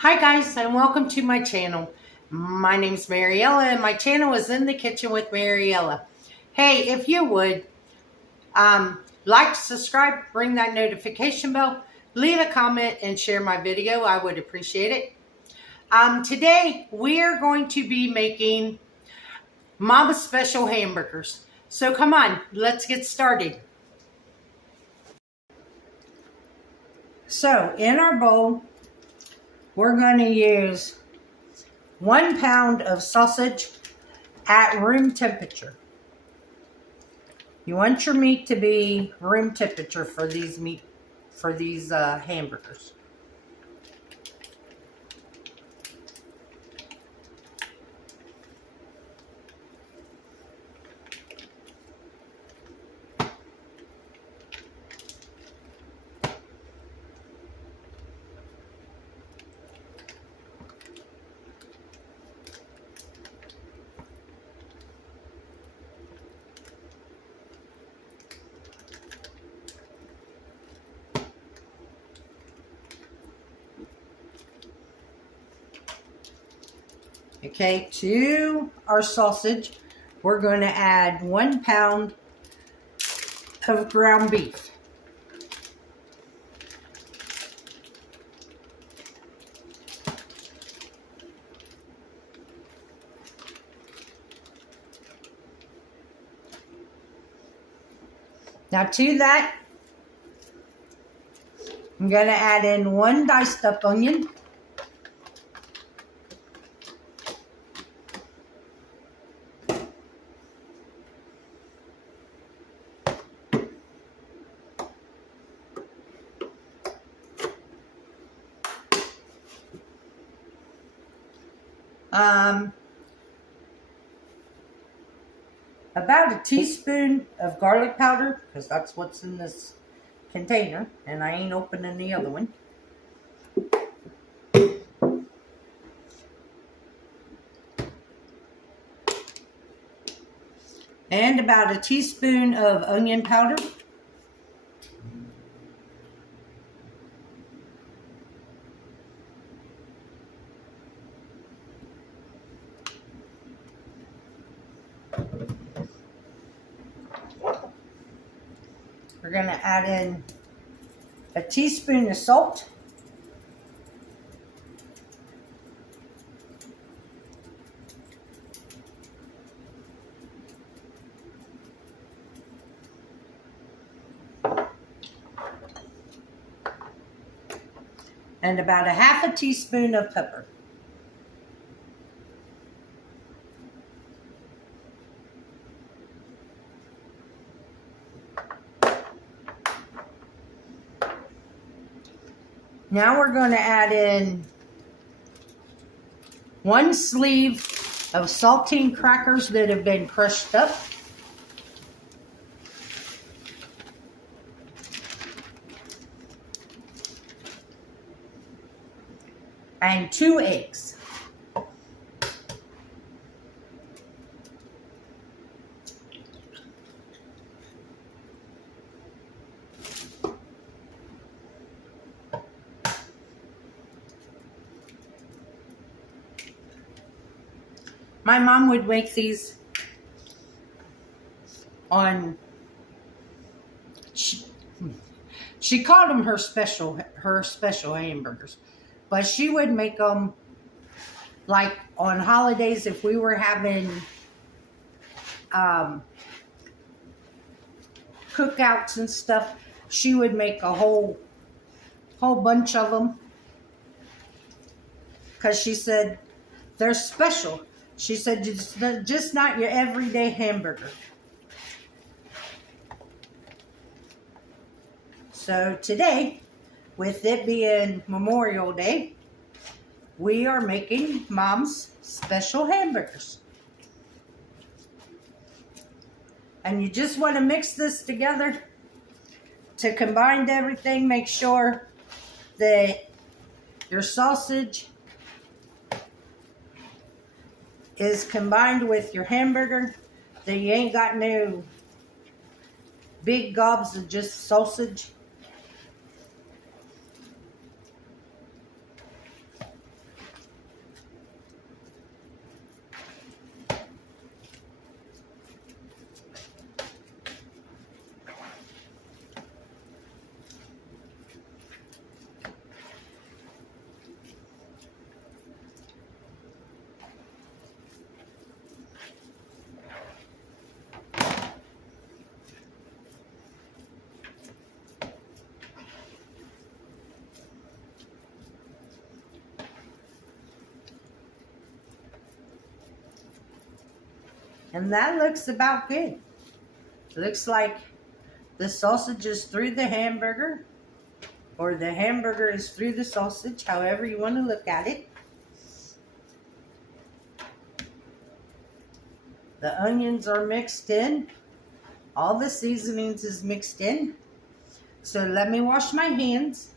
Hi guys, and welcome to my channel. My name's Mariella and my channel is In the Kitchen with Mariella. Hey, if you would like, subscribe, ring that notification bell, leave a comment and share my video, I would appreciate it. Today we are going to be making Mama's Special hamburgers. So come on, let's get started. So in our bowl, we're going to use 1 pound of sausage at room temperature. You want your meat to be room temperature for these hamburgers. Okay, to our sausage, we're going to add 1 pound of ground beef. Now to that, I'm going to add in 1 diced up onion. About a teaspoon of garlic powder, because that's what's in this container, and I ain't opening the other one. And about a teaspoon of onion powder. We're going to add in a teaspoon of salt. And about a half a teaspoon of pepper. Now we're going to add in 1 sleeve of saltine crackers that have been crushed up. And 2 eggs. My mom would make these on, she called them her special hamburgers, but she would make them like on holidays if we were having cookouts and stuff. She would make a whole bunch of them because she said they're special. She said, just not your everyday hamburger. So today, with it being Memorial Day, we are making Mom's special hamburgers. And you just want to mix this together to combine everything. Make sure that your sausage is combined with your hamburger, that you ain't got no big gobs of just sausage. And that looks about good. Looks like the sausage is through the hamburger, or the hamburger is through the sausage, however you want to look at it. The onions are mixed in. All the seasonings is mixed in. So let me wash my hands.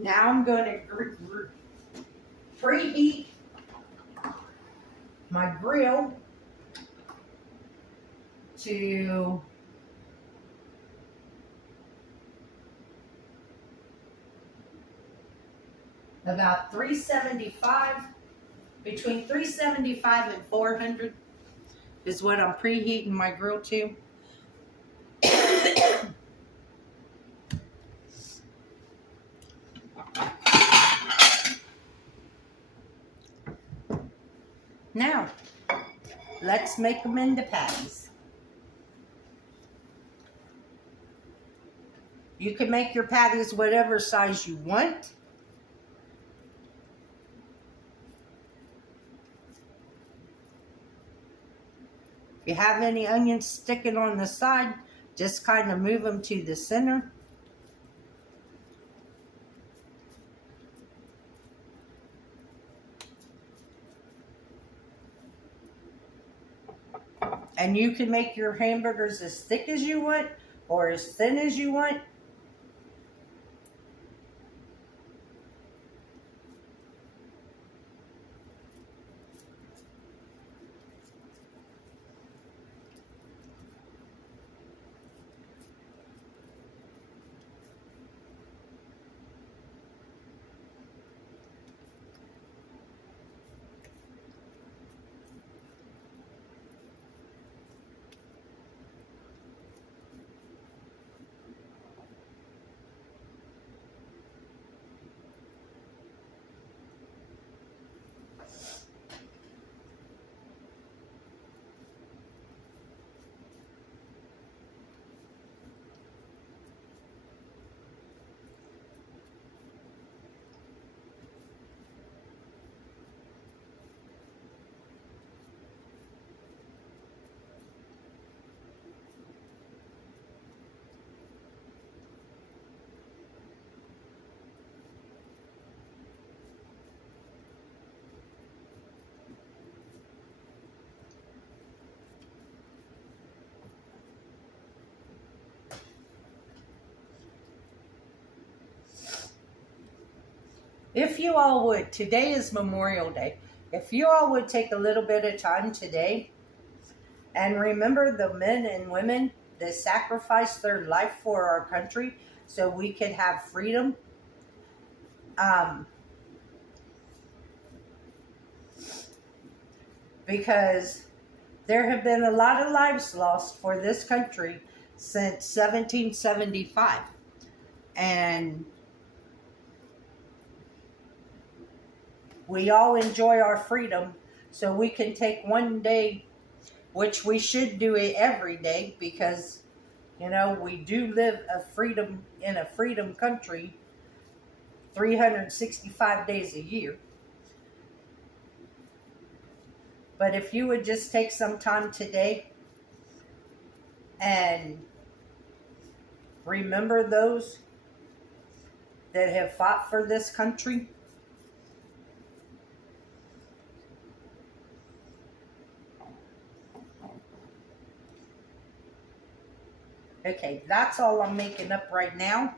Now I'm going to preheat my grill to about 375, between 375 and 400 is what I'm preheating my grill to. Now, let's make them into patties. You can make your patties whatever size you want. If you have any onions sticking on the side, just kind of move them to the center. And you can make your hamburgers as thick as you want or as thin as you want. If you all would, today is Memorial Day. If you all would take a little bit of time today and remember the men and women that sacrificed their life for our country so we could have freedom. Because there have been a lot of lives lost for this country since 1775. And we all enjoy our freedom, so we can take one day, which we should do it every day, because, you know, we do live in a freedom country 365 days a year. But if you would just take some time today and remember those that have fought for this country. Okay, that's all I'm making up right now.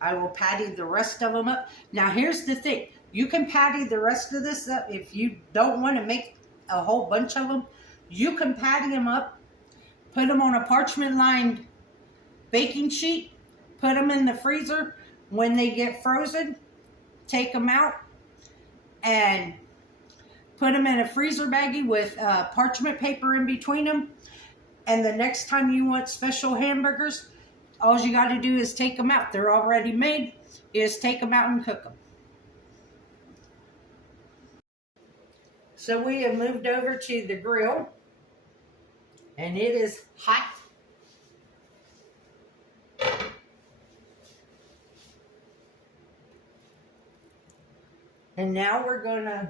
I will patty the rest of them up. Now here's the thing. You can patty the rest of this up if you don't want to make a whole bunch of them. You can patty them up, put them on a parchment lined baking sheet, put them in the freezer. When they get frozen, take them out and put them in a freezer baggie with parchment paper in between them. And the next time you want special hamburgers, all you got to do is take them out. They're already made. You just take them out and cook them. So we have moved over to the grill, and it is hot. And now we're going to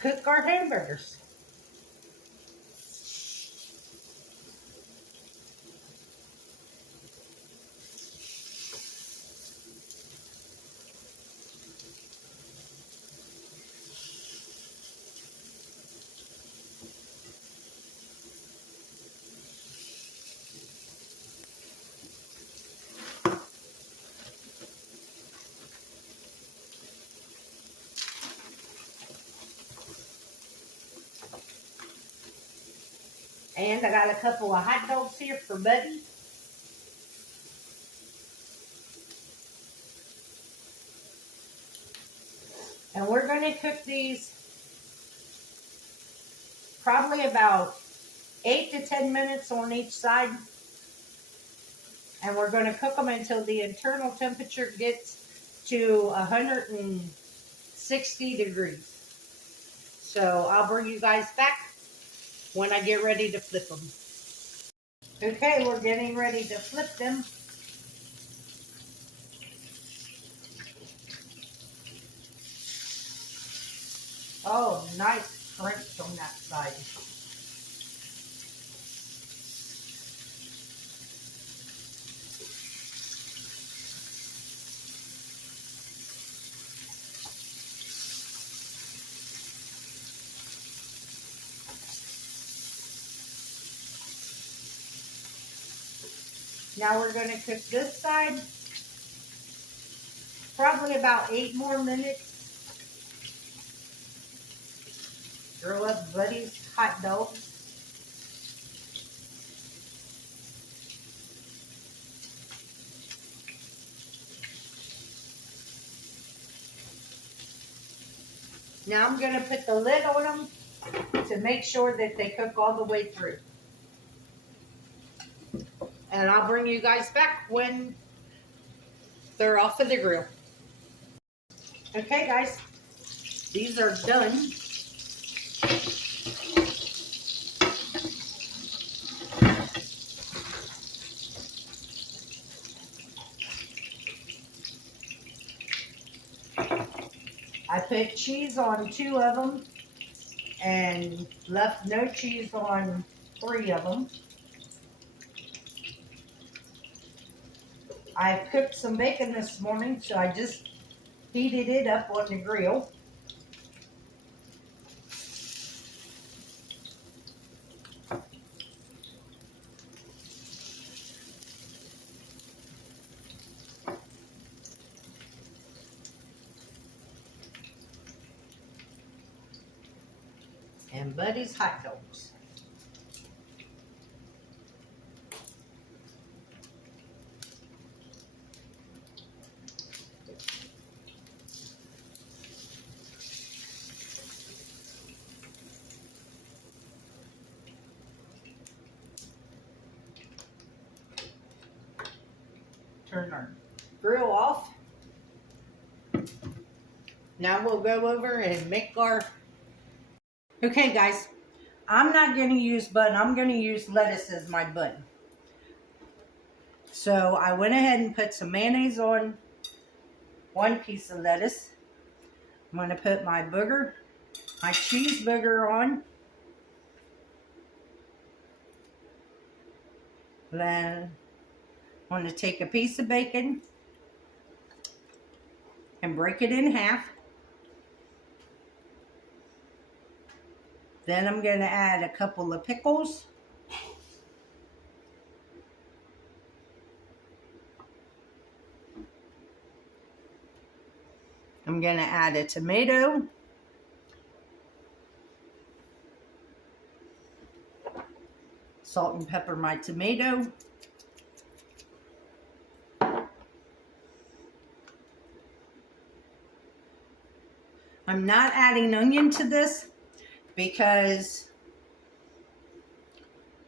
cook our hamburgers. And I got a couple of hot dogs here for Buddy. And we're going to cook these probably about 8 to 10 minutes on each side. And we're going to cook them until the internal temperature gets to 160 degrees. So I'll bring you guys back when I get ready to flip them. Okay, we're getting ready to flip them. Oh, nice crunch on that side. Now we're going to cook this side probably about 8 more minutes. Grill up Buddy's hot dogs. Now I'm going to put the lid on them to make sure that they cook all the way through. And I'll bring you guys back when they're off of the grill. Okay, guys, these are done. I put cheese on 2 of them and left no cheese on 3 of them. I cooked some bacon this morning, so I just heated it up on the grill. And Buddy's hot dogs. Turn our grill off. Now we'll go over and make our... Okay, guys, I'm not going to use bun. I'm going to use lettuce as my bun. So I went ahead and put some mayonnaise on 1 piece of lettuce. I'm going to put my cheese booger on. Then I'm going to take a piece of bacon and break it in half. Then I'm going to add a couple of pickles. I'm going to add a tomato. Salt and pepper my tomato. I'm not adding onion to this because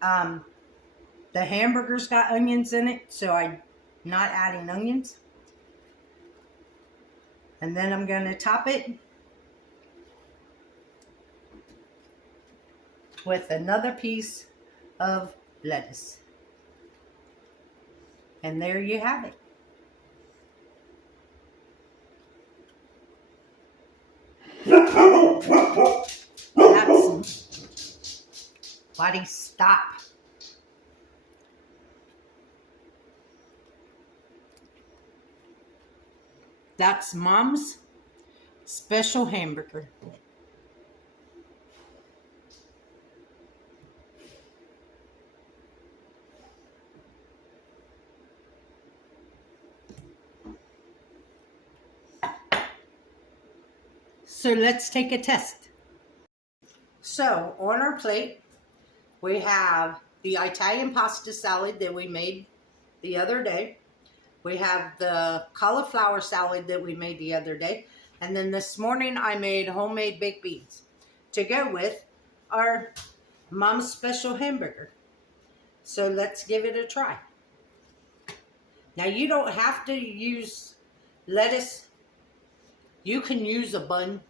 the hamburger's got onions in it, so I'm not adding onions. And then I'm going to top it with another piece of lettuce. And there you have it. Buddy, stop. That's Mom's special hamburger. So let's take a test. So on our plate, we have the Italian pasta salad that we made the other day. We have the cauliflower salad that we made the other day. And then this morning I made homemade baked beans to go with our Mom's special hamburger. So let's give it a try. Now you don't have to use lettuce. You can use a bun.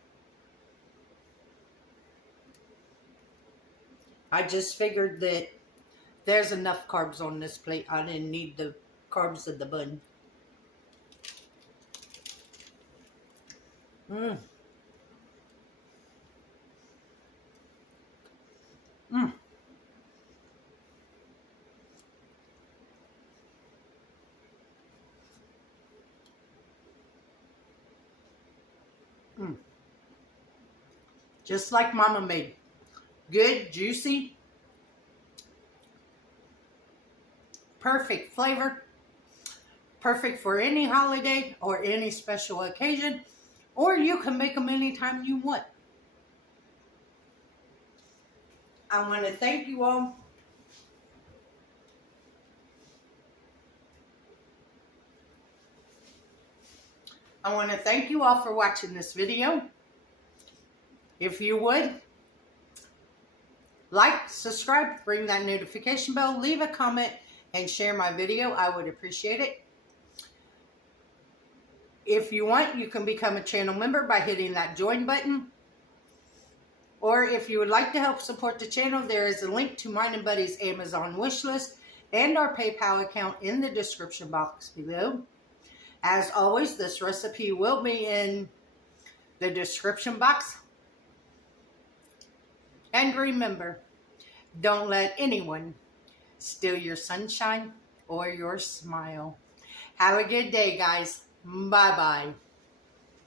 I just figured that there's enough carbs on this plate. I didn't need the carbs of the bun. Mmm. Mmm. Mmm. Just like Mama made. Good, juicy, perfect flavor, perfect for any holiday or any special occasion, or you can make them anytime you want. I want to thank you all. I want to thank you all for watching this video. If you would, like, subscribe, ring that notification bell, leave a comment, and share my video. I would appreciate it. If you want, you can become a channel member by hitting that join button. Or if you would like to help support the channel, there is a link to mine and Buddy's Amazon wishlist and our PayPal account in the description box below. As always, this recipe will be in the description box. And remember, don't let anyone steal your sunshine or your smile. Have a good day, guys. Bye-bye.